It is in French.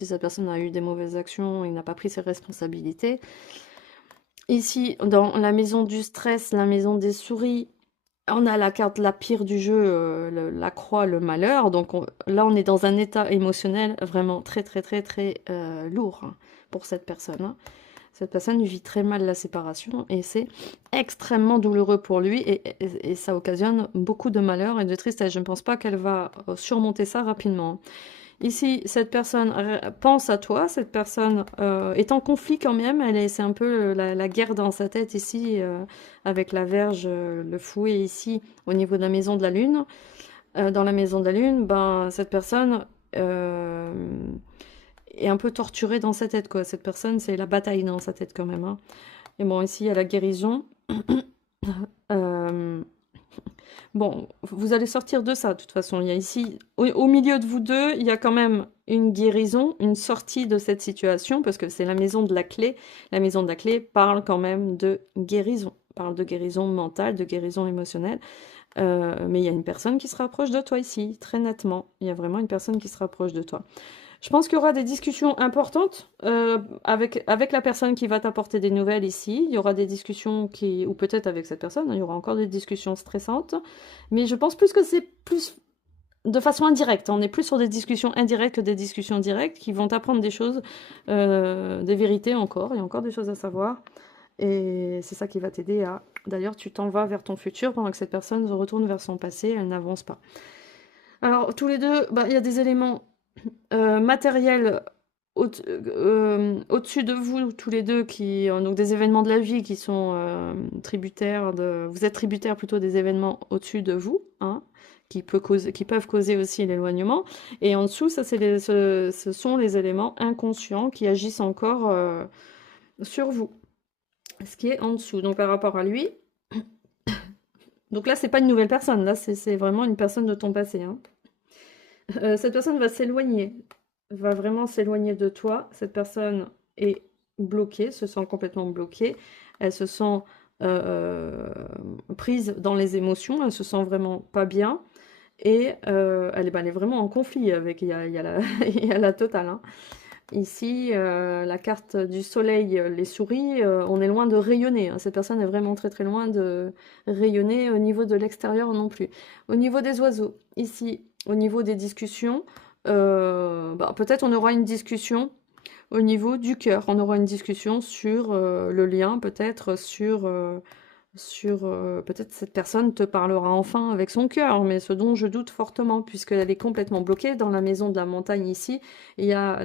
Si cette personne a eu des mauvaises actions, il n'a pas pris ses responsabilités. Ici, dans la maison du stress, la maison des souris, on a la carte la pire du jeu, la croix, le malheur. Donc là, on est dans un état émotionnel vraiment très, très, très, très lourd hein, pour cette personne. Hein. Cette personne vit très mal la séparation et c'est extrêmement douloureux pour lui et ça occasionne beaucoup de malheur et de tristesse. Je ne pense pas qu'elle va surmonter ça rapidement. Ici, cette personne pense à toi, cette personne est en conflit quand même, c'est un peu la guerre dans sa tête ici, avec la verge, le fouet ici, au niveau de la maison de la lune. Dans la maison de la lune, ben, cette personne est un peu torturée dans sa tête, quoi. Cette personne, c'est la bataille dans sa tête quand même. Hein. Et bon, ici, il y a la guérison. euh, Bon, vous allez sortir de ça, de toute façon. Il y a ici, au milieu de vous deux, il y a quand même une guérison, une sortie de cette situation, parce que c'est la maison de la clé. La maison de la clé parle quand même de guérison, parle de guérison mentale, de guérison émotionnelle. Mais il y a une personne qui se rapproche de toi ici, très nettement. Il y a vraiment une personne qui se rapproche de toi. Je pense qu'il y aura des discussions importantes avec la personne qui va t'apporter des nouvelles ici. Il y aura des discussions ou peut-être avec cette personne, hein, il y aura encore des discussions stressantes. Mais je pense plus que c'est plus de façon indirecte. On est plus sur des discussions indirectes que des discussions directes qui vont t'apprendre des choses, des vérités encore. Il y a encore des choses à savoir. Et c'est ça qui va t'aider à... D'ailleurs, tu t'en vas vers ton futur pendant que cette personne se retourne vers son passé, elle n'avance pas. Alors, tous les deux, bah, il y a des éléments matériels au-dessus de vous, tous les deux, donc des événements de la vie qui sont tributaires de... Vous êtes tributaires plutôt des événements au-dessus de vous, hein, qui peuvent causer aussi l'éloignement. Et en dessous, ça, ce sont les éléments inconscients qui agissent encore sur vous. Ce qui est en dessous. Donc par rapport à lui, donc là, c'est pas une nouvelle personne, là, c'est vraiment une personne de ton passé. Hein. Cette personne va s'éloigner, va vraiment s'éloigner de toi. Cette personne est bloquée, se sent complètement bloquée. Elle se sent prise dans les émotions, elle se sent vraiment pas bien. Et elle est vraiment en conflit avec, il y a la, il y a la totale. Hein. Ici, la carte du soleil, les souris, on est loin de rayonner. Hein. Cette personne est vraiment très très loin de rayonner au niveau de l'extérieur non plus. Au niveau des oiseaux, ici, au niveau des discussions, peut-être on aura une discussion au niveau du cœur. On aura une discussion sur le lien, peut-être peut-être cette personne te parlera enfin avec son cœur, mais ce dont je doute fortement, puisqu'elle est complètement bloquée dans la maison de la montagne ici. Il y a